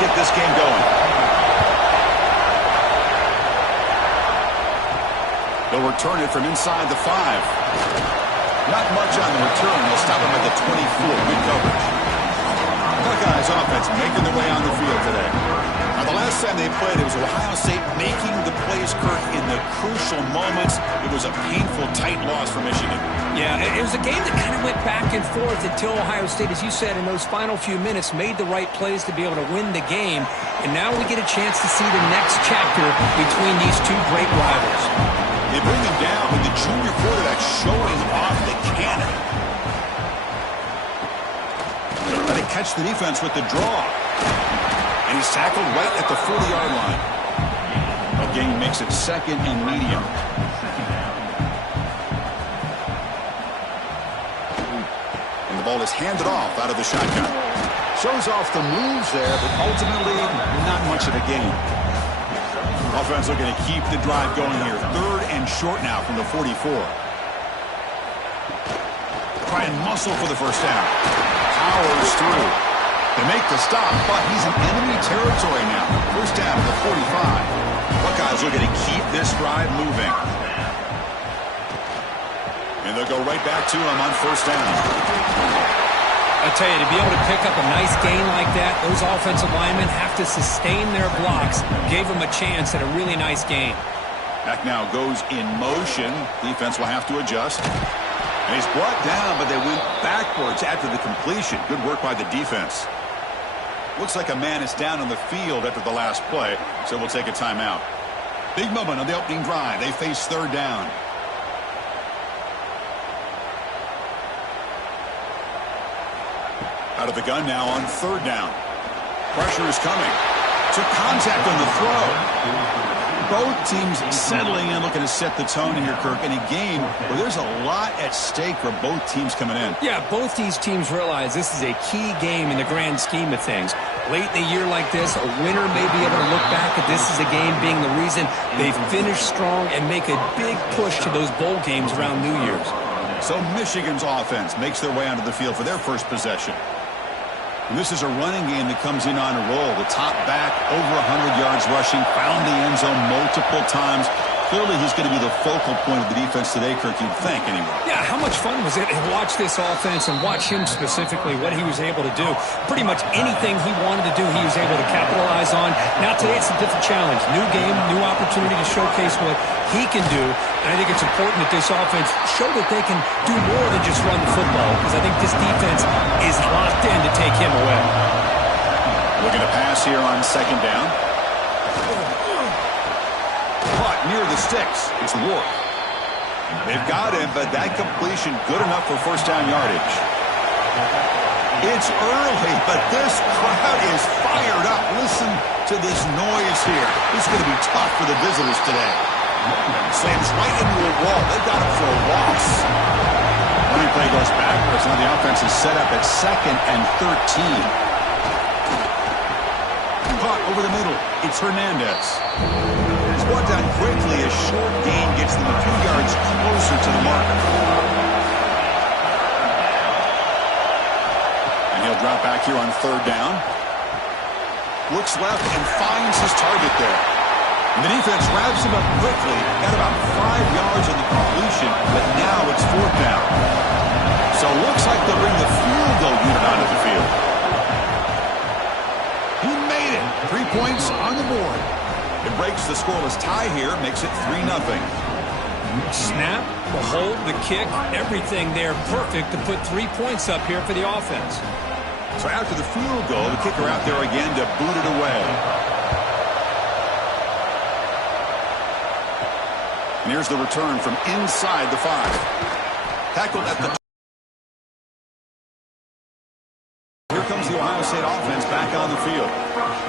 get this game going. They'll return it from inside the 5. Not much on the return. They'll stop him at the 24. Good coverage. Buckeyes offense making their way on the field today. Now, the last time they played, it was Ohio State making the plays, Kirk, in the crucial moments. It was a painful, tight loss for Michigan. Yeah, it was a game that kind of went back and forth until Ohio State, as you said, in those final few minutes, made the right plays to be able to win the game. And now we get a chance to see the next chapter between these two great rivals. They bring him down with the junior quarterback showing off the cannon. Let it catch the defense with the draw. And he's tackled right at the 40-yard line. A gain makes it 2nd and medium. And the ball is handed off out of the shotgun. Shows off the moves there, but ultimately not much of a gain. Offense looking to keep the drive going here. 3rd and short now from the 44. Try and muscle for the first down. Powers through. They make the stop, but he's in enemy territory now. First down at the 45. Buckeyes looking to keep this drive moving. And they'll go right back to him on first down. I tell you, to be able to pick up a nice gain like that, those offensive linemen have to sustain their blocks. Gave them a chance at a really nice gain. Back now goes in motion. Defense will have to adjust. And he's brought down, but they went backwards after the completion. Good work by the defense. Looks like a man is down on the field after the last play, so we'll take a timeout. Big moment on the opening drive. They face 3rd down. Out of the gun now on 3rd down. Pressure is coming. Took contact on the throw. Both teams settling in, looking to set the tone here, Kirk, in a game where there's a lot at stake for both teams coming in. Yeah, both these teams realize this is a key game in the grand scheme of things. Late in the year like this, a winner may be able to look back at this as a game being the reason they finish strong and make a big push to those bowl games around New Year's. So Michigan's offense makes their way onto the field for their first possession. And this is a running game that comes in on a roll. The top back, over 100 yards rushing, found the end zone multiple times. Clearly, he's going to be the focal point of the defense today, Kirk, you'd think, anyway. Yeah, how much fun was it to watch this offense and watch him specifically, what he was able to do. Pretty much anything he wanted to do, he was able to capitalize on. Now, today, it's a different challenge. New game, new opportunity to showcase what he can do. And I think it's important that this offense show that they can do more than just run the football, because I think this defense is locked in to take him away. Looking to pass here on 2nd down. Caught near the sticks. It's Ward. They've got him, but that completion good enough for first down yardage. It's early, but this crowd is fired up. Listen to this noise here. This is going to be tough for the visitors today. Slams right into a wall. They've got him for a loss. Running play goes backwards. Now the offense is set up at 2nd and 13. Caught over the middle. It's Hernandez. It's brought down quickly. A short gain gets them a few yards closer to the marker. And he'll drop back here on 3rd down. Looks left and finds his target there. And the defense wraps him up quickly. Got about 5 yards on the completion, but now it's 4th down. So it looks like they'll bring the field goal unit onto the field. He made it. 3 points on the board. It breaks the scoreless tie here, makes it 3-0. Snap, the hold, the kick, everything there perfect to put 3 points up here for the offense. So after the field goal, the kicker out there again to boot it away. And here's the return from inside the 5. Tackled at the... Here comes the Ohio State offense back on the field.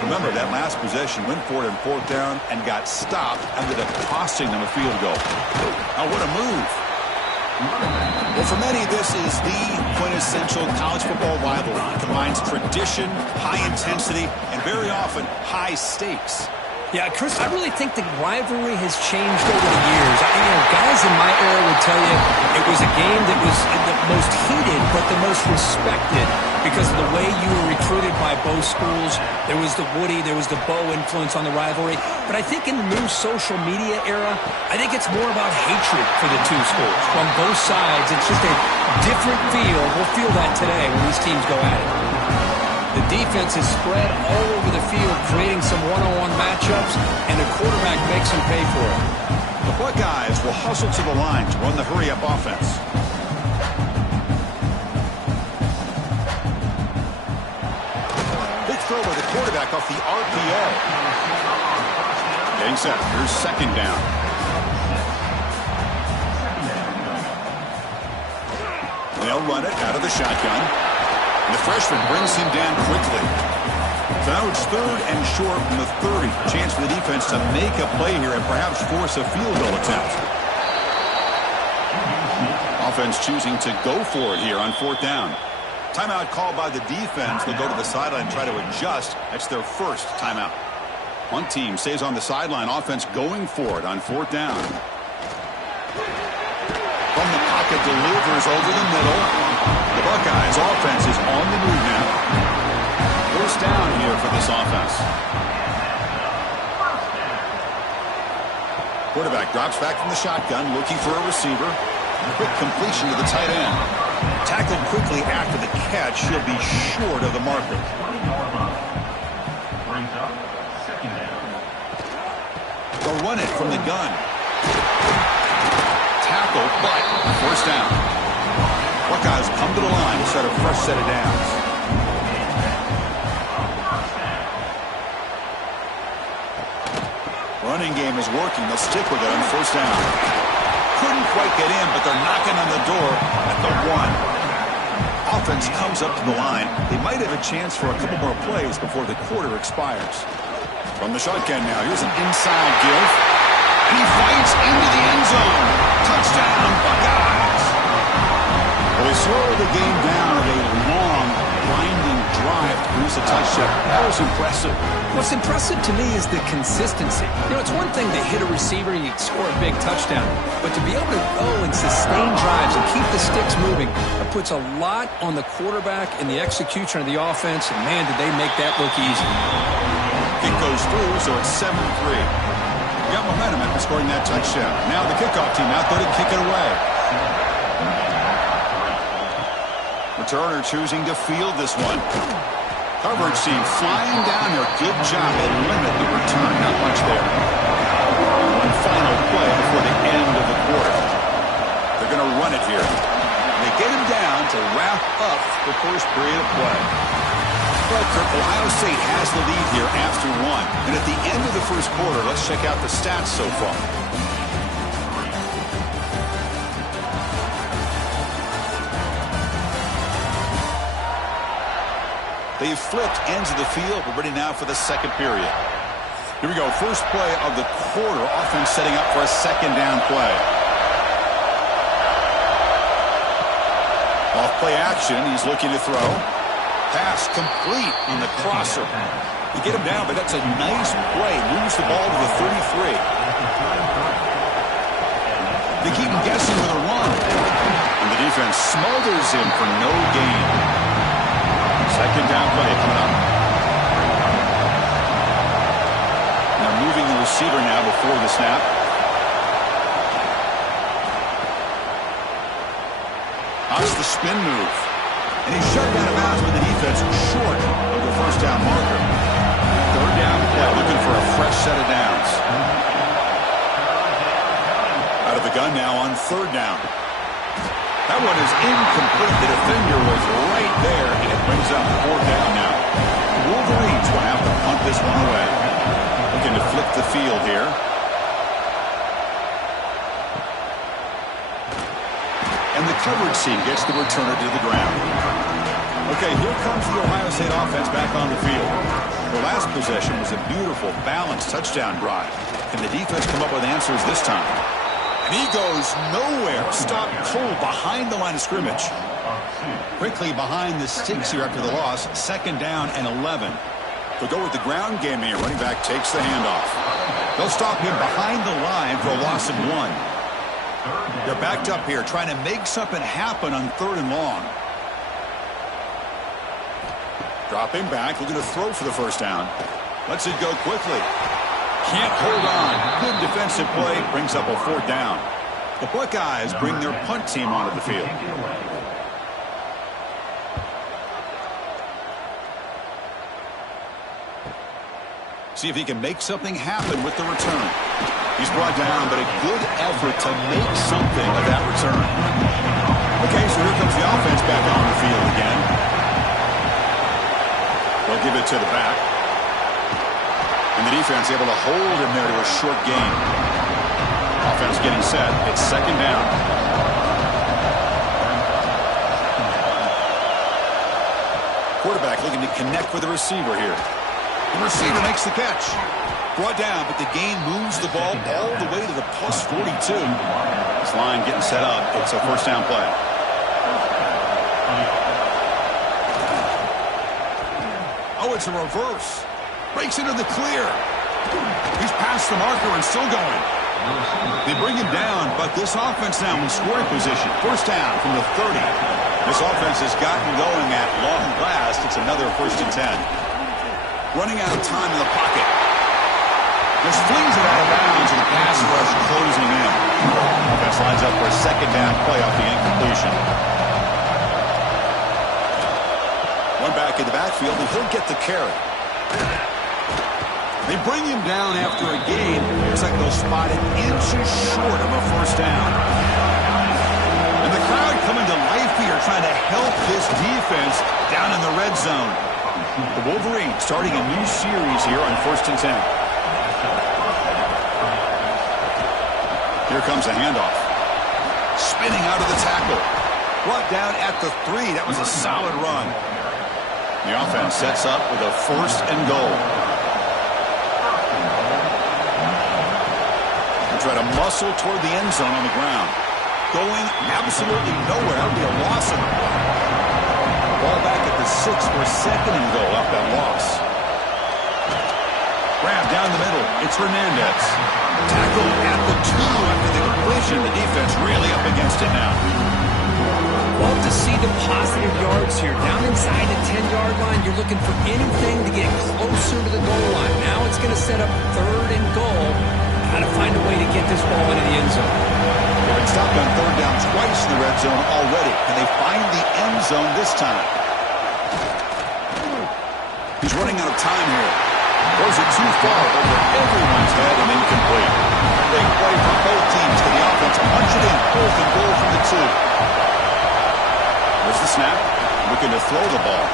Remember, that last possession went for it in 4th down and got stopped, ended up costing them a field goal. Now, what a move. Well, for many, this is the quintessential college football rivalry. It combines tradition, high intensity, and very often high stakes. Yeah, Chris, I really think the rivalry has changed over the years. Guys in my era would tell you it was a game that was the most heated but the most respected because of the way you were recruited by both schools. There was the Woody, there was the Bo influence on the rivalry. But I think in the new social media era, I think it's more about hatred for the two schools. From both sides, it's just a different feel. We'll feel that today when these teams go at it. The defense is spread all over the field, creating some one-on-one matchups, and the quarterback makes them pay for it. The Buckeyes will hustle to the line to run the hurry-up offense. Big throw by the quarterback off the RPO. Getting set. Here's second down. They'll run it out of the shotgun. And the freshman brings him down quickly. So now it's third and short from the 30. Chance for the defense to make a play here and perhaps force a field goal attempt. Offense choosing to go for it here on fourth down. Timeout called by the defense. They'll go to the sideline and try to adjust. That's their first timeout. One team stays on the sideline. Offense going for it on fourth down. From the pocket, delivers over the middle. The Buckeyes offense is on the move now. First down here for this offense. Quarterback drops back from the shotgun, looking for a receiver. Quick completion to the tight end. Tackled quickly after the catch. He'll be short of the marker. They'll run it from the gun. Tackle, but first down. Buckeyes come to the line to set a fresh set of downs. Running game is working. They'll stick with it on first down. Couldn't quite get in, but they're knocking on the door at the 1. Offense comes up to the line. They might have a chance for a couple more plays before the quarter expires. From the shotgun now, here's an inside give. And he fights into the end zone. Touchdown, Buckeyes. Well, they slowed the game down with a long, winding drive to produce a touchdown. That was impressive. What's impressive to me is the consistency. You know, it's one thing to hit a receiver and you score a big touchdown, but to be able to go and sustain drives and keep the sticks moving, that puts a lot on the quarterback and the execution of the offense, and man, did they make that look easy. Kick goes through, so it's 7-3. Got momentum after scoring that touchdown. Now the kickoff team out there to kick it away. Returner choosing to field this one. Coverage team flying down there. Good job. They limit the return. Not much there. One final play before the end of the quarter. They're going to run it here. They get him down to wrap up the first period of play. Well, Kirk, Ohio State has the lead here after 1. And at the end of the first quarter, let's check out the stats so far. They've flipped ends of the field. We're ready now for the second period. Here we go. First play of the quarter. Offense setting up for a second down play. Off play action. He's looking to throw. Pass complete on the crosser. You get him down, but that's a nice play. Moves the ball to the 33. They keep him guessing with a run. And the defense smothers him for no gain. Second down play coming up. Now moving the receiver now before the snap. How's the spin move? And he's shut down a bounds with the defense short of the first down marker. Third down play, looking for a fresh set of downs. Out of the gun now on third down. That one is incomplete. The defender was right there, and it brings up fourth down now. The Wolverines will have to punt this one away. Looking to flip the field here. And the coverage team gets the returner to the ground. Okay, here comes the Ohio State offense back on the field. The last possession was a beautiful, balanced touchdown drive. Can the defense come up with answers this time? And he goes nowhere. Stopped cold behind the line of scrimmage. Quickly behind the sticks here after the loss. Second down and 11. They'll go with the ground game here. Running back takes the handoff. They'll stop him behind the line for a loss of 1. They're backed up here, trying to make something happen on 3rd and long. Dropping back, looking to throw for the first down. Lets it go quickly. Can't hold on. Good defensive play. Brings up a 4th down. The Buckeyes bring their punt team onto the field. See if he can make something happen with the return. He's brought down, but a good effort to make something of that return. Okay, so here comes the offense back on the field again. They'll give it to the back. And the defense able to hold him there to a short gain. Offense getting set. It's 2nd down. Quarterback looking to connect with the receiver here. The receiver makes the catch. Brought down, but the gain moves the ball all the way to the plus 42. This line getting set up. It's a first down play. Oh, it's a reverse. Breaks into the clear. He's past the marker and still going. They bring him down, but this offense now in scoring position. First down from the 30. This offense has gotten going at long last. It's another 1st and 10. Running out of time in the pocket. Just flings it out of bounds, and the pass rush closing in. Offense lines up for a 2nd down play off the incompletion. One back in the backfield, and he'll get the carry. They bring him down after a gain. Looks like they'll spot it inches short of a first down. And the crowd coming to life here, trying to help this defense down in the red zone. The Wolverines starting a new series here on 1st and 10. Here comes a handoff. Spinning out of the tackle. Brought down at the 3. That was a solid run. The offense sets up with a 1st and goal. Try to muscle toward the end zone on the ground. Going absolutely nowhere. That would be a loss of the ball. Ball back at the 6 for a 2nd and goal off that loss. Grab down the middle. It's Hernandez. Tackle at the 2 after the completion. The defense really up against it now. Love to see the positive yards here. Down inside the 10-yard line, you're looking for anything to get closer to the goal line. Now it's going to set up 3rd and goal. Got to find a way to get this ball into the end zone. They've been stopped on 3rd down twice in the red zone already. Can they find the end zone this time? He's running out of time here. Throws it too far over everyone's head and incomplete. Big play for both teams. Can the offense punch it in? 4th and goal from the 2. There's the snap. Looking to throw the ball.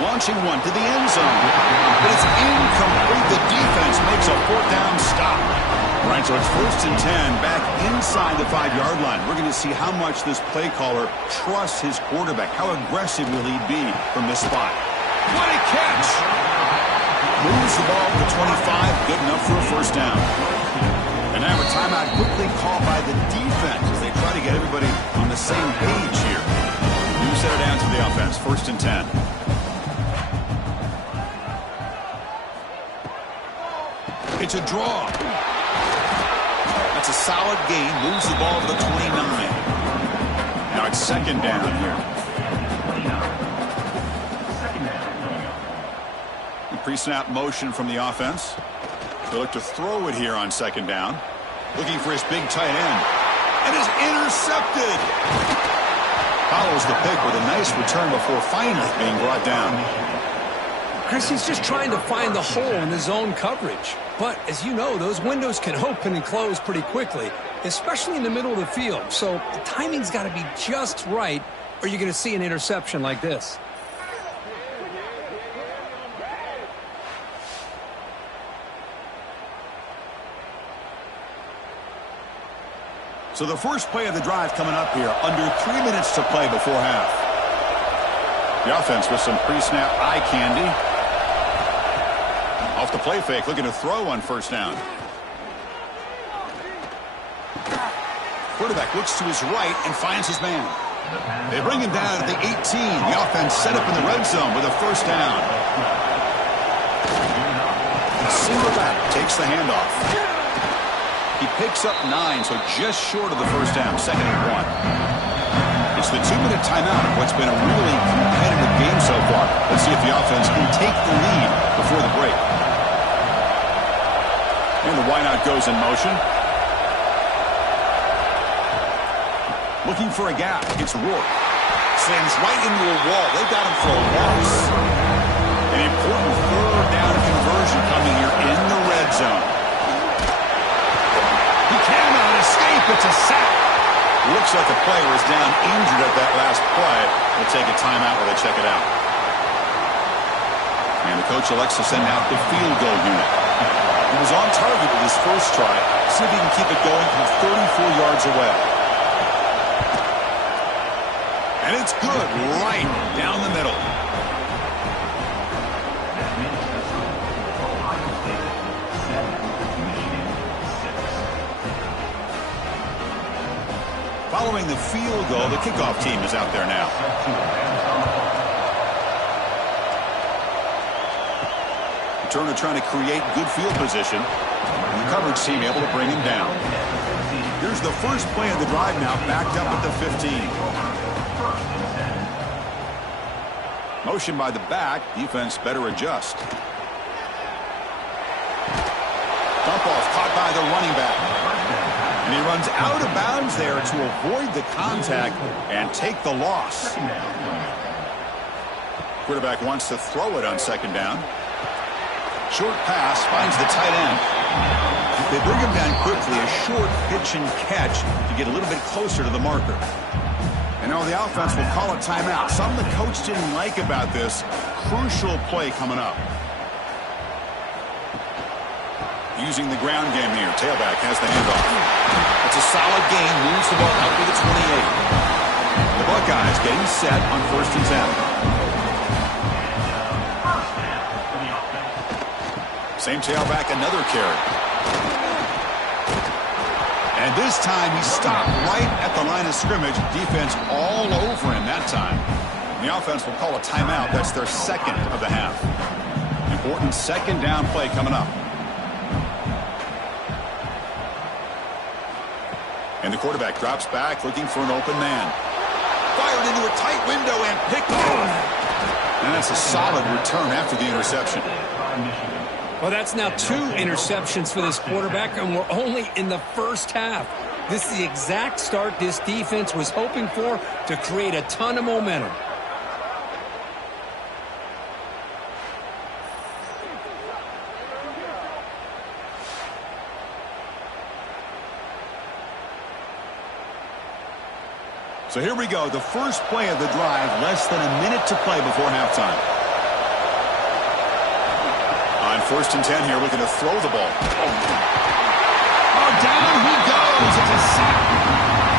Launching one to the end zone. But it's incomplete. The defense makes a 4th down stop. Right, so it's 1st and 10 back inside the 5-yard line. We're going to see how much this play caller trusts his quarterback. How aggressive will he be from this spot? What a catch! Moves the ball to the 25. Good enough for a first down. And now a timeout quickly called by the defense as they try to get everybody on the same page here. New set down to the offense. 1st and 10. It's a draw. That's a solid gain. Moves the ball to the 29. Now it's 2nd down here. Pre-snap motion from the offense. They look to throw it here on 2nd down. Looking for his big tight end. And is intercepted. Follows the pick with a nice return before finally being brought down. Chris, he's just trying to find the hole in the zone coverage. But, as you know, those windows can open and close pretty quickly, especially in the middle of the field. So the timing's got to be just right, or you're going to see an interception like this. So the first play of the drive coming up here, under 3 minutes to play before half. The offense with some pre-snap eye candy. Off the play fake, looking to throw on 1st down. Quarterback looks to his right and finds his man. They bring him down at the 18. The offense set up in the red zone with a 1st down. Single back takes the handoff. He picks up 9, so just short of the first down, 2nd and 1. It's the 2-minute timeout of what's been a really competitive game so far. Let's see if the offense can take the lead before the break. And the wideout goes in motion. Looking for a gap. It's Rourke. Slams right into a wall. They've got him for a loss. An important 3rd down conversion coming here in the red zone. He cannot escape. It's a sack. Looks like the player is down injured at that last play. They'll take a timeout while they check it out. And the coach elects to send out the field goal unit. He was on target with his first try. See if he can keep it going from 34 yards away. And it's good, right down the middle. Following the field goal, the kickoff team is out there now. Turner trying to create good field position. And the coverage team able to bring him down. Here's the first play of the drive now, backed up at the 15. Motion by the back. Defense better adjust. Dump off caught by the running back. And he runs out of bounds there to avoid the contact and take the loss. Quarterback wants to throw it on 2nd down. Short pass finds the tight end. They bring him down quickly, a short pitch and catch to get a little bit closer to the marker. And now the offense will call a timeout. Something the coach didn't like about this crucial play coming up. Using the ground game here. Tailback has the handoff. It's a solid gain. Moves the ball out to the 28. The Buckeyes getting set on 1st and 10. Same tailback, another carry. And this time he stopped right at the line of scrimmage. Defense all over him that time. And the offense will call a timeout. That's their 2nd of the half. Important 2nd down play coming up. And the quarterback drops back looking for an open man. Fired into a tight window and picked off. And that's a solid return after the interception. Well, that's now 2 interceptions for this quarterback, and we're only in the first half. This is the exact start this defense was hoping for to create a ton of momentum. So here we go, the first play of the drive, less than a minute to play before halftime. On 1st and 10 here, looking to throw the ball. Oh, down he goes. It's a sack.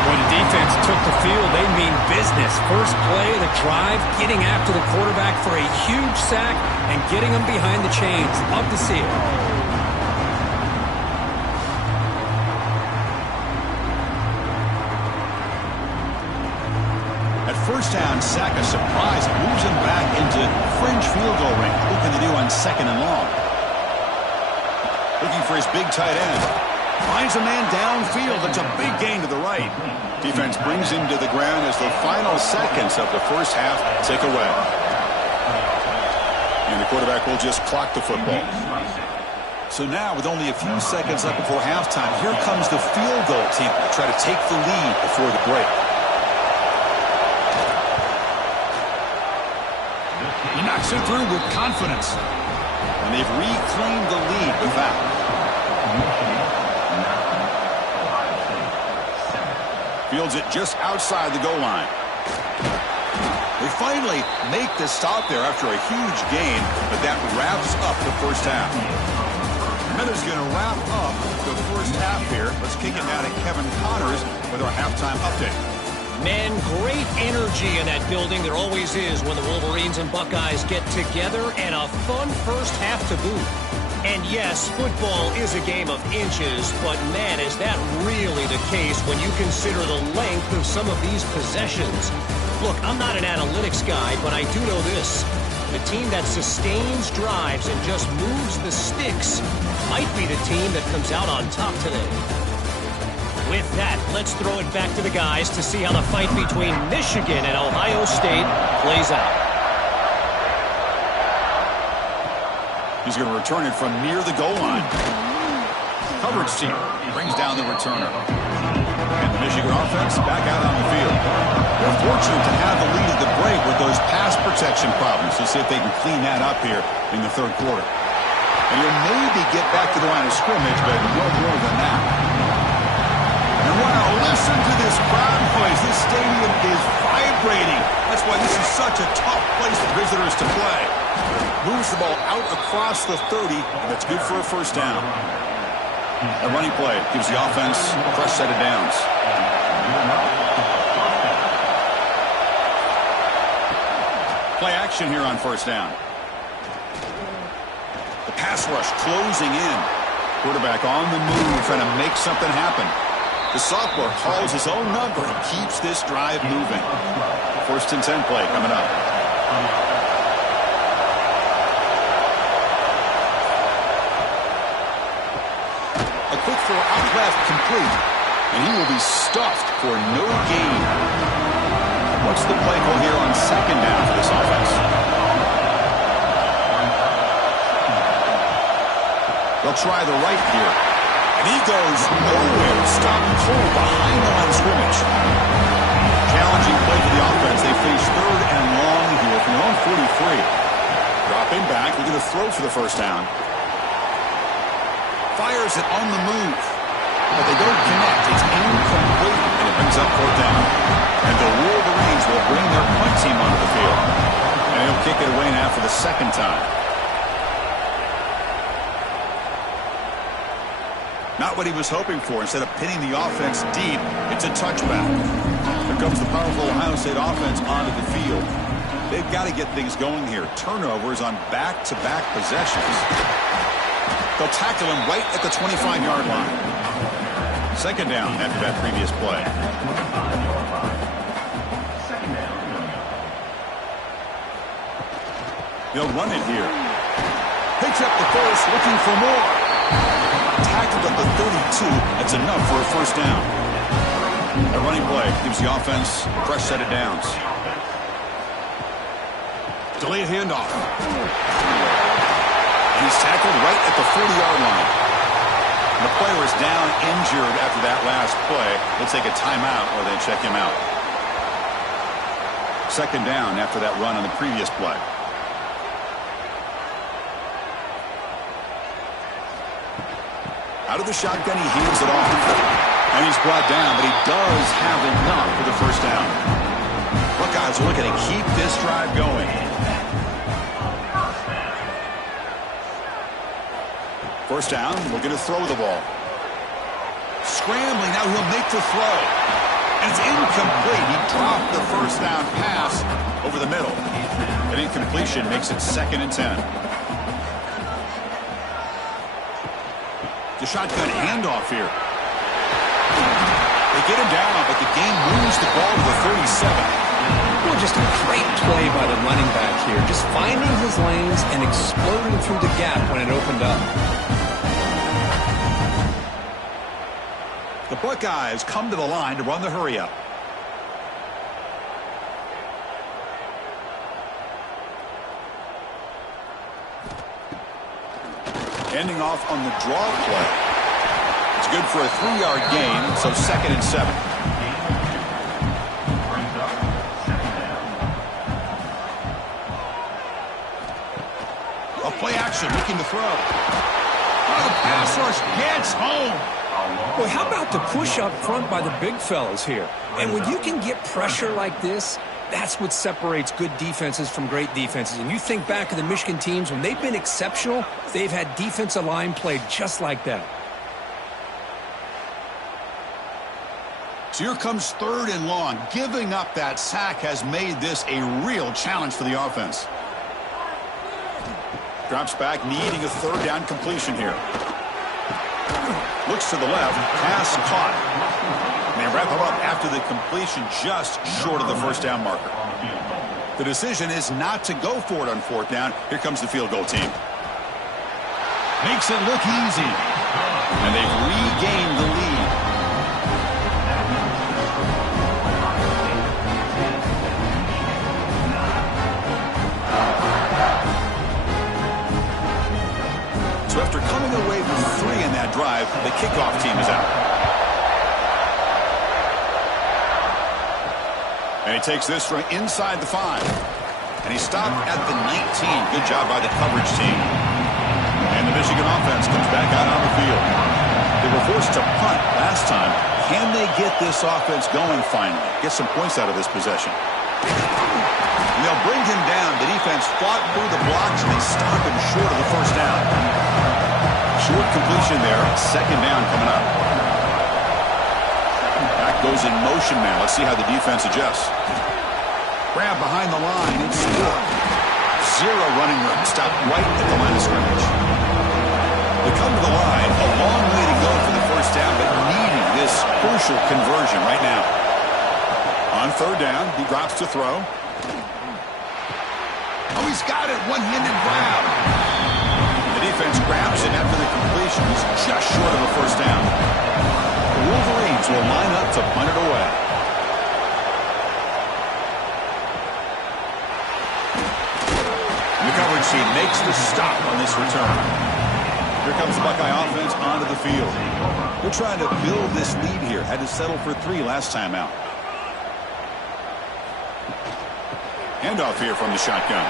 When the defense took the field, they mean business. First play of the drive, getting after the quarterback for a huge sack and getting him behind the chains. Love to see it. First down, sack a surprise. It moves him back into fringe field goal range. What can they do on 2nd and long? Looking for his big tight end. Finds a man downfield. That's a big gain to the right. Defense brings him to the ground as the final seconds of the first half tick away. And the quarterback will just clock the football. So now, with only a few seconds left before halftime, here comes the field goal team to try to take the lead before the break. He knocks it through with confidence. And they've reclaimed the lead with that. Fields it just outside the goal line. They finally make the stop there after a huge gain, but that wraps up the first half. Heather's going to wrap up the first half here. Let's kick it now to Kevin Connors with our halftime update. Man, great energy in that building. There always is when the Wolverines and Buckeyes get together, and a fun first half to boot. And yes, football is a game of inches, but man, is that really the case when you consider the length of some of these possessions. Look, I'm not an analytics guy, but I do know this. The team that sustains drives and just moves the sticks might be the team that comes out on top today. With that, let's throw it back to the guys to see how the fight between Michigan and Ohio State plays out. He's going to return it from near the goal line. Coverage team brings down the returner. And the Michigan offense back out on the field. They're fortunate to have the lead at the break with those pass protection problems. Let's see if they can clean that up here in the third quarter. And he'll maybe get back to the line of scrimmage, but no more than that. And wow, listen to this crowd noise. This stadium is vibrating. That's why this is such a tough place for visitors to play. Moves the ball out across the 30, and that's good for a first down. A running play gives the offense a fresh set of downs. Play action here on first down. The pass rush closing in. Quarterback on the move, trying to make something happen. The sophomore calls his own number and keeps this drive moving. First and 10 play coming up. A quick throw out left complete, and he will be stuffed for no gain. What's the play call here on second down for this offense? They'll try the right here, and he goes nowhere. Stopped cold behind the line of scrimmage. Challenging play for the offense. They face third and long here from their own 43. Dropping back, looking to throw for the first down. Fires it on the move, but they don't connect. It's incomplete, and it brings up fourth down. And the Wolverines will bring their punt team onto the field. And he'll kick it away now for the second time. Not what he was hoping for. Instead of pinning the offense deep, it's a touchback. Here comes the powerful Ohio State offense onto the field. They've got to get things going here. Turnovers on back-to-back possessions. They'll tackle him right at the 25-yard line. Second down after that previous play. They'll run it here. Picks up the first, looking for more. Tackled at the 32. That's enough for a first down. A running play gives the offense a fresh set of downs. Delayed handoff. He's tackled right at the 40-yard line. The player is down injured after that last play. They'll take a timeout or they check him out. Second down after that run on the previous play. Out of the shotgun, he hands it off. And he's brought down, but he does have enough for the first down. Buckeyes are looking to keep this drive going. First down, looking to throw the ball. Scrambling, now he'll make the throw. And it's incomplete. He dropped the first down pass over the middle. An incompletion makes it second and 10. The shotgun handoff here. They get him down, but the game moves the ball to the 37. Well, just a great play by the running back here. Just finding his lanes and exploding through the gap when it opened up. The Buckeyes come to the line to run the hurry-up. Ending off on the draw play. It's good for a 3-yard gain, so second and 7. A play action, looking to throw. Oh, the pass rush gets home. Boy, how about the push up front by the big fellas here? And when you can get pressure like this, that's what separates good defenses from great defenses. And you think back of the Michigan teams, when they've been exceptional, they've had defensive line played just like that. So here comes third and long. Giving up that sack has made this a real challenge for the offense. Drops back, needing a third down completion here. Looks to the left, pass caught. And they wrap him up after the completion just short of the first down marker. The decision is not to go for it on fourth down. Here comes the field goal team. Makes it look easy. And they've regained the lead. drive, the kickoff team is out. And he takes this from inside the 5. And he stopped at the 19. Good job by the coverage team. And the Michigan offense comes back out on the field. They were forced to punt last time. Can they get this offense going finally? Get some points out of this possession. And they'll bring him down. The defense fought through the blocks, and they stop him short of the first down. Short completion there. Second down coming up. Back goes in motion now. Let's see how the defense adjusts. Grab behind the line and score. Zero running room. Stop right at the line of scrimmage. They come to the line. A long way to go for the first down, but needing this crucial conversion right now. On third down, he drops to throw. Oh, he's got it. One-handed grab. The defense grabs it after the completion. He's just short of a first down. The Wolverines will line up to punt it away. The coverage team makes the stop on this return. Here comes the Buckeye offense onto the field. They're trying to build this lead here. Had to settle for 3 last time out. Handoff here from the shotgun.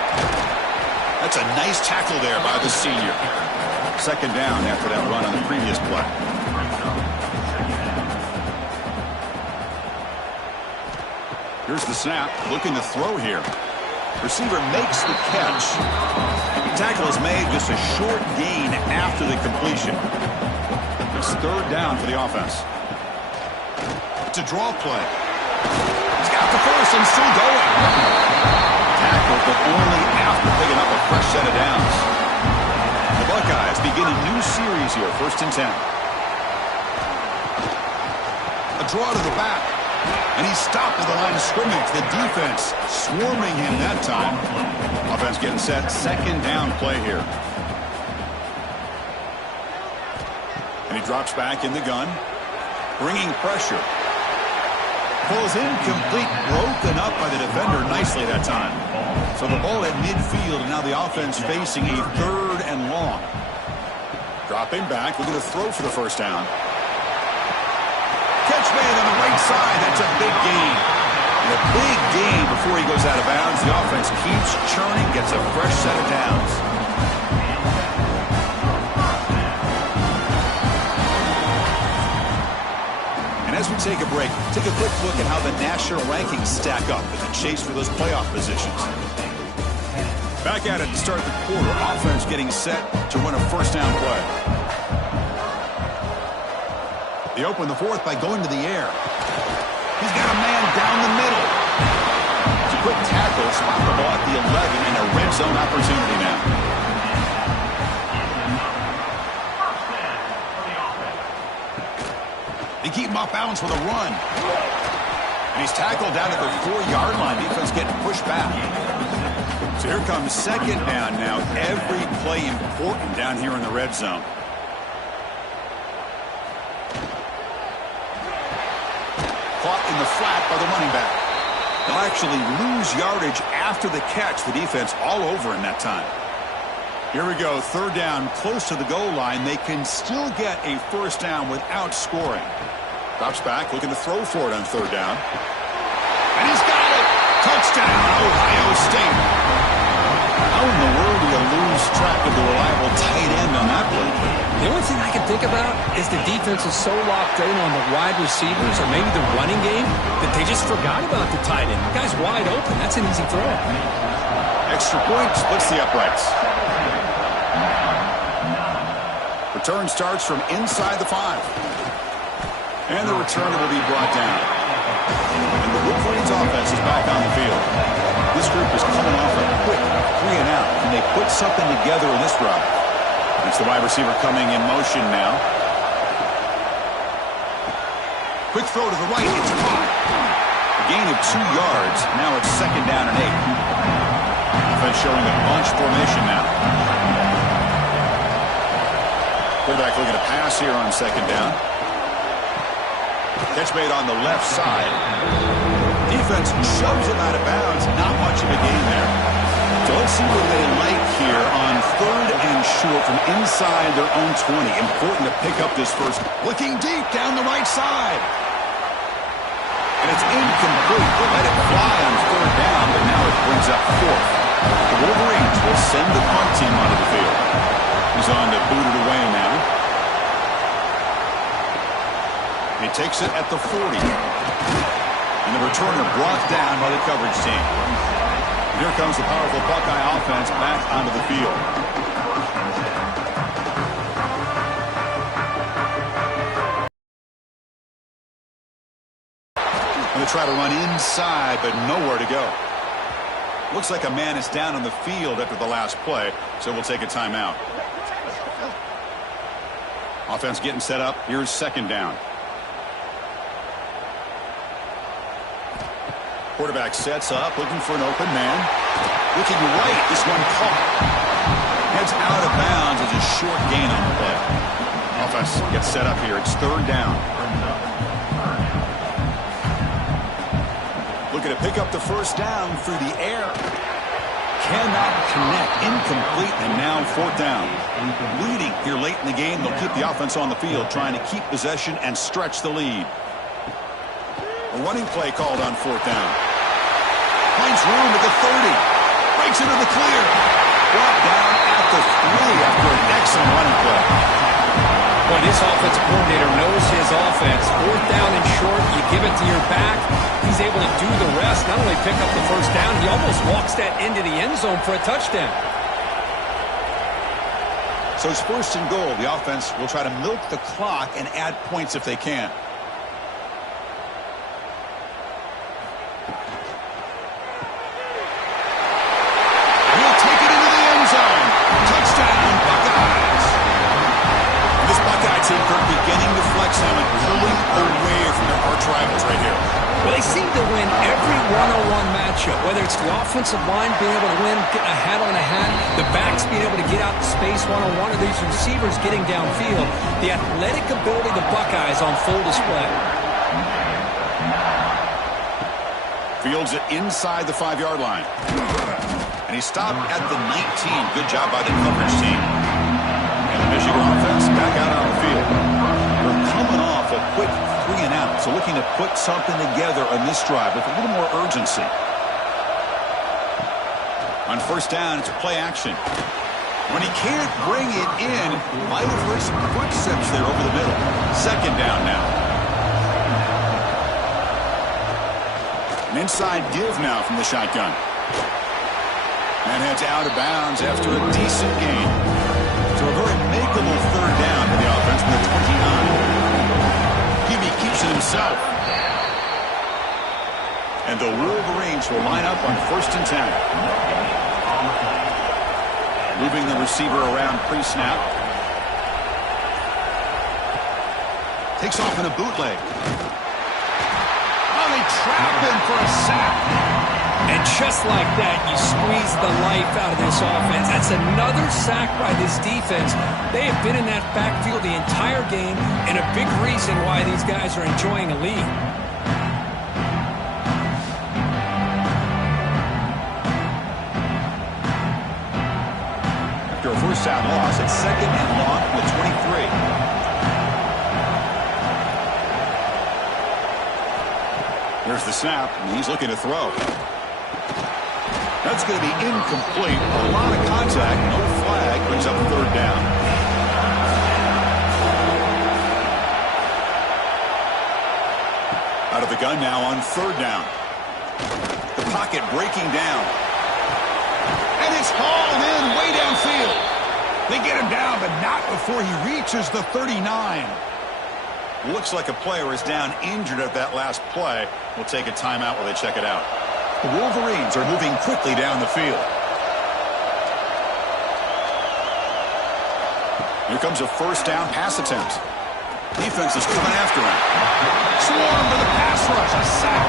That's a nice tackle there by the senior. Second down after that run on the previous play. Here's the snap. Looking to throw here. Receiver makes the catch. Tackle is made, just a short gain after the completion. It's third down for the offense. It's a draw play. He's got the first and still going. Tackle, but only after picking up a fresh set of downs. The Buckeyes begin a new series here, 1st and 10. A draw to the back. And he stopped at the line of scrimmage. The defense swarming him that time. Offense getting set. Second down play here. And he drops back in the gun. Bringing pressure. Ball's incomplete. Broken up by the defender nicely that time. So the ball at midfield, and now the offense facing a third and long. Dropping back. Looking to throw for the first down. Catch made on the right side. That's a big gain. And a big gain before he goes out of bounds. The offense keeps churning, gets a fresh set of downs. And as we take a break, take a quick look at how the national rankings stack up in the chase for those playoff positions. Back at it to start the quarter. Offense getting set to run a first down play. They open the fourth by going to the air. He's got a man down the middle. It's a quick tackle, spot the ball at the 11, and a red zone opportunity now. They keep him off balance with a run. And he's tackled down at the 4-yard line. Defense getting pushed back. So here comes second down now. Every play important down here in the red zone. Caught in the flat by the running back. They'll actually lose yardage after the catch. The defense all over in that time. Here we go. Third down, close to the goal line. They can still get a first down without scoring. Drops back, looking to throw for it on third down. And he's got it. Touchdown, Ohio State. How in the world do you lose track of the reliable tight end on that play? The only thing I can think about is the defense is so locked in on the wide receivers or maybe the running game that they just forgot about the tight end. The guy's wide open. That's an easy throw. Extra point splits the uprights. Return starts from inside the 5. And the returner will be brought down. And the Wolverines offense is back on the field. This group is coming off a quick 3 and out. Can they put something together in this drive? It's the wide receiver coming in motion now. Quick throw to the right. It's caught. A gain of 2 yards. Now it's second down and 8. Offense showing a bunch formation now. Quarterback looking to pass here on second down. Catch made on the left side. Defense shoves him out of bounds. Not much of a gain there. So let's see what they like here on 3rd and short from inside their own 20. Important to pick up this first. Looking deep down the right side. And it's incomplete. They let it fly on 3rd down, but now it brings up 4th. The Wolverines will send the punt team onto the field. He's on to boot it away now. He takes it at the 40. And the returner brought down by the coverage team. Here comes the powerful Buckeye offense back onto the field. Going to try to run inside, but nowhere to go. Looks like a man is down on the field after the last play, so we'll take a timeout. Offense getting set up. Here's 2nd down. Quarterback sets up, looking for an open man. Looking right, this one caught. Heads out of bounds as a short gain on the play. Offense gets set up here. It's 3rd down. Looking to pick up the 1st down through the air. Cannot connect. Incomplete, and now 4th down. Leading here late in the game. They'll keep the offense on the field, trying to keep possession and stretch the lead. A running play called on 4th down. Finds room at the 30. Breaks into the clear. Brought down at the 3 after an excellent running play. Boy, this offensive coordinator knows his offense. 4th down and short, you give it to your back. He's able to do the rest, not only pick up the 1st down, he almost walks that into the end zone for a touchdown. So it's 1st and goal. The offense will try to milk the clock and add points if they can. He'll take it into the end zone. Touchdown, Buckeyes. This Buckeye team currently beginning to flex them and pulling away from their arch rivals right here. Well, they seem to win every one-on-one matchup, whether it's the offensive line being able to win, getting a hat on a hat, the backs being able to get out in space one-on-one, or these receivers getting downfield. The athletic ability of the Buckeyes on full display. Fields it inside the 5-yard line. And he stopped at the 19. Good job by the coverage team. And the Michigan offense back out on the field. We're coming off a quick 3-and-out, so looking to put something together on this drive with a little more urgency. On 1st down, it's play action. When he can't bring it in, might have heard some footsteps there over the middle. 2nd down now. An inside give now from the shotgun. And heads out of bounds after a decent gain. So a very makeable 3rd down for the offense from the 29. He keeps it himself. And the Wolverines will line up on 1st and 10. Moving the receiver around pre-snap. Takes off in a bootleg. Oh, they trap him for a sack. And just like that, you squeeze the life out of this offense. That's another sack by this defense. They have been in that backfield the entire game, and a big reason why these guys are enjoying a lead. After a 1st down loss, it's 2nd and long from the 23. Here's the snap, and he's looking to throw. That's going to be incomplete. A lot of contact, no flag, brings up 3rd down. Out of the gun now on 3rd down. The pocket breaking down. And it's hauled in way downfield. They get him down, but not before he reaches the 39. Looks like a player is down injured at that last play. We'll take a timeout while they check it out. The Wolverines are moving quickly down the field. Here comes a 1st down pass attempt. Defense is coming after him. Swarm for the pass rush. A sack.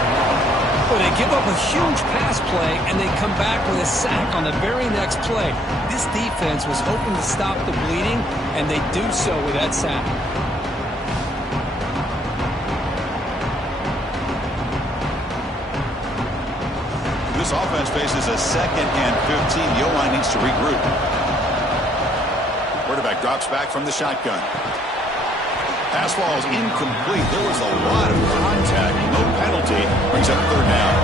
Well, they give up a huge pass play, and they come back with a sack on the very next play. This defense was hoping to stop the bleeding, and they do so with that sack. This offense faces a 2nd and 15. The O-line needs to regroup. Quarterback drops back from the shotgun. Pass falls incomplete. There was a lot of contact. No penalty. Brings up 3rd down.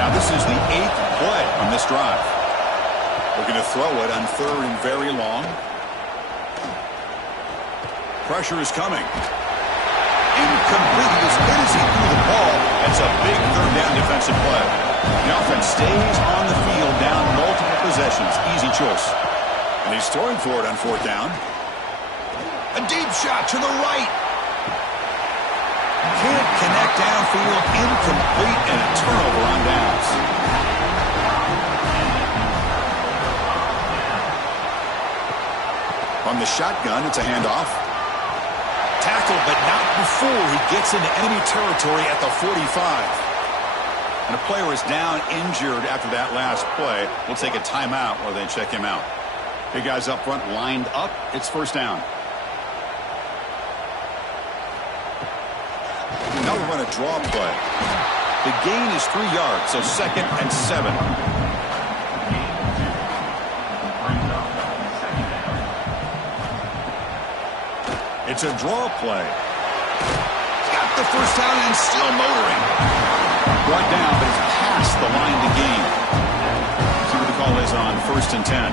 Now this is the 8th play on this drive. Looking to throw it on 3rd and very long. Pressure is coming. Incomplete. He was hit as he threw the ball. It's a big 3rd down defensive play. The offense stays on the field down multiple possessions. Easy choice. And he's throwing for it on 4th down. A deep shot to the right. Can't connect downfield. Incomplete and a turnover on downs. From the shotgun, it's a handoff. Tackled, but not before he gets into enemy territory at the 45. And a player is down injured after that last play. We'll take a timeout while they check him out. Big guys up front lined up. It's 1st down. Now we're going to draw play. The gain is 3 yards, so 2nd and 7. It's a draw play. He's got the 1st down and still motoring. Brought down, but it's past the line to gain. See what the call is on 1st and 10.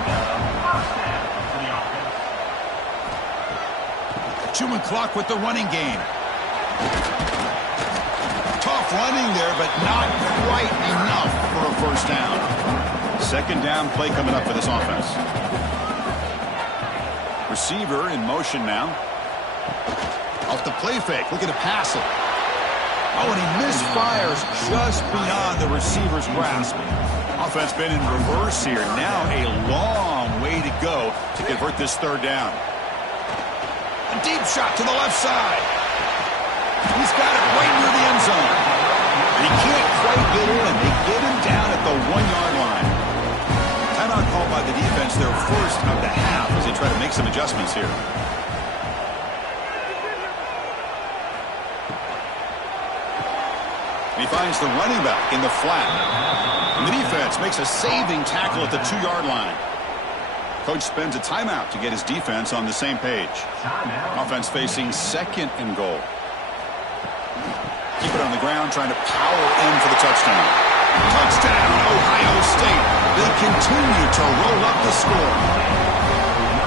2 clock with the running game. Tough running there, but not quite enough for a 1st down. 2nd down play coming up for this offense. Receiver in motion now. Off the play fake, looking to pass it. Oh, and he misfires just beyond the receiver's grasp. Offense been in reverse here. Now a long way to go to convert this 3rd down. A deep shot to the left side. He's got it right near the end zone. He can't quite get in. They get him down at the 1-yard line. Timeout called by the defense, their first of the half, as they try to make some adjustments here. And he finds the running back in the flat. And the defense makes a saving tackle at the 2-yard line. Coach spends a timeout to get his defense on the same page. Offense facing 2nd and goal. Keep it on the ground, trying to power in for the touchdown. Touchdown, Ohio State. They continue to roll up the score.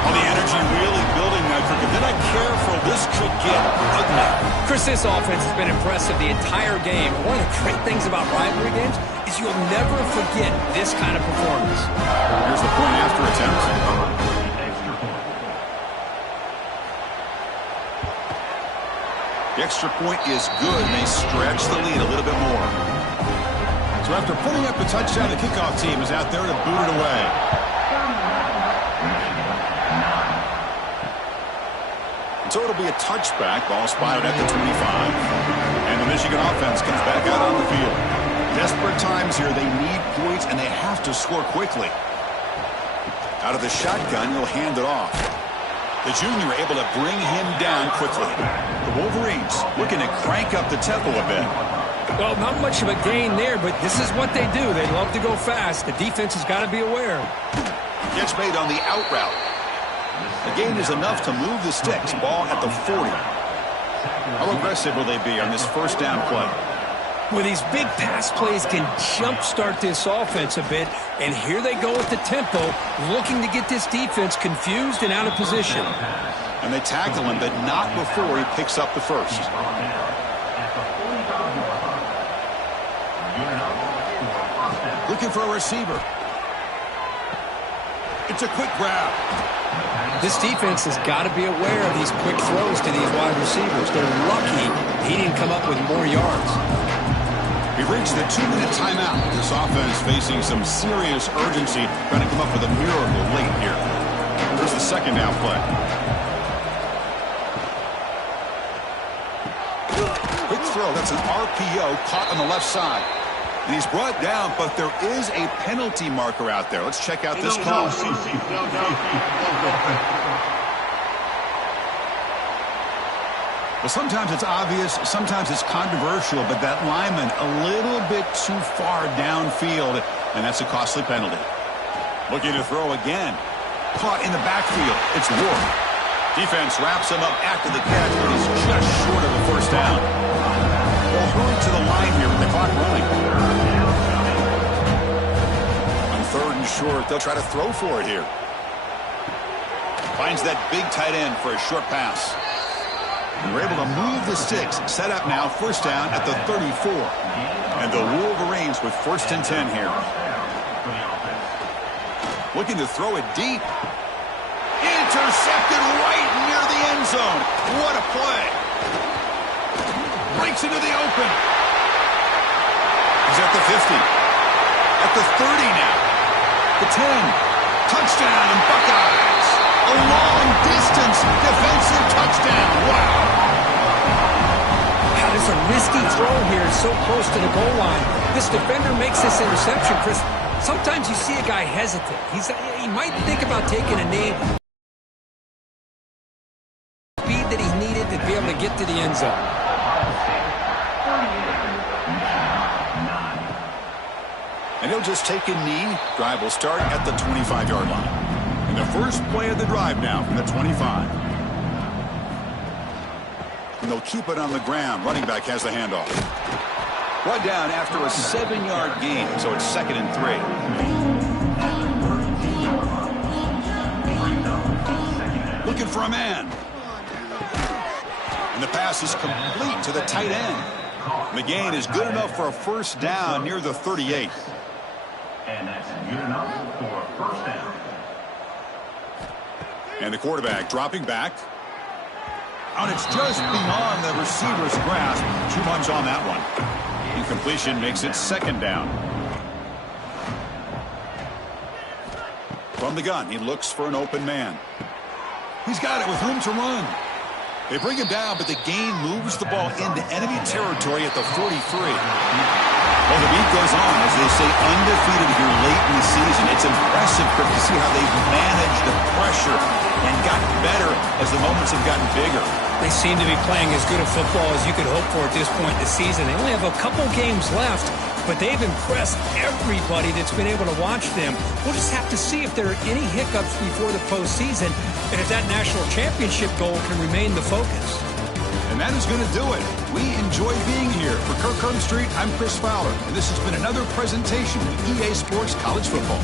All the energy really building now. They're not careful. This could get ugly. Chris, this offense has been impressive the entire game. One of the great things about rivalry games is you'll never forget this kind of performance. Here's the point after attempt. The extra point is good, and they stretch the lead a little bit more. So after putting up the touchdown, the kickoff team is out there to boot it away. So it'll be a touchback. Ball spotted at the 25. And the Michigan offense comes back out on the field. Desperate times here. They need points, and they have to score quickly. Out of the shotgun, he'll hand it off. The junior able to bring him down quickly. The Wolverines looking to crank up the tempo a bit. Well, not much of a gain there, but this is what they do. They love to go fast. The defense has got to be aware. Catch made on the out route. The gain is enough to move the sticks. Ball at the 40. How aggressive will they be on this 1st down play? Well, these big pass plays can jumpstart this offense a bit, and here they go with the tempo, looking to get this defense confused and out of position. And they tackle him, but not before he picks up the 1st. Looking for a receiver. It's a quick grab. This defense has got to be aware of these quick throws to these wide receivers. They're lucky he didn't come up with more yards. We reached the 2-minute timeout. This offense facing some serious urgency, trying to come up with a miracle late here. Here's the 2nd down play. Quick throw. That's an RPO caught on the left side. And he's brought down, but there is a penalty marker out there. Let's check out this call. Well, sometimes it's obvious, sometimes it's controversial, but that lineman a little bit too far downfield, and that's a costly penalty. Looking to throw again. Caught in the backfield. It's Ward. Defense wraps him up after the catch, but he's just short of a first down. They'll hurry to the line here with the clock running. On 3rd and short, they'll try to throw for it here. Finds that big tight end for a short pass. And they're able to move the sticks. Set up now, first down at the 34. And the Wolverines with 1st and 10 here. Looking to throw it deep. Intercepted right near the end zone. What a play. Breaks into the open. He's at the 50. At the 30 now. The 10. Touchdown, Buckeyes. A long-distance defensive touchdown. Wow. That is a risky throw here, so close to the goal line. This defender makes this interception, Chris. Sometimes you see a guy hesitate. He might think about taking a knee. Speed that he needed to be able to get to the end zone. And he'll just take a knee. Drive will start at the 25-yard line. And the first play of the drive now from the 25. And they'll keep it on the ground. Running back has the handoff. Brought down after a 7-yard gain, so it's 2nd and 3. Looking for a man. And the pass is complete to the tight end. The gain is good enough for a first down near the 38. And that's good enough for a first down. And the quarterback dropping back. And it's just beyond the receiver's grasp. 2 months on that one. Incompletion makes it 2nd down. From the gun, he looks for an open man. He's got it with room to run. They bring him down, but the gain moves the ball into enemy territory at the 43. Well, the beat goes on, as they say, undefeated here late in the season. It's impressive, Chris, to see how they've managed the pressure and gotten better as the moments have gotten bigger. They seem to be playing as good a football as you could hope for at this point in the season. They only have a couple games left, but they've impressed everybody that's been able to watch them. We'll just have to see if there are any hiccups before the postseason and if that national championship goal can remain the focus. And that is going to do it. We enjoy being here. For Kirk Herbstreit, I'm Chris Fowler, and this has been another presentation of EA Sports College Football.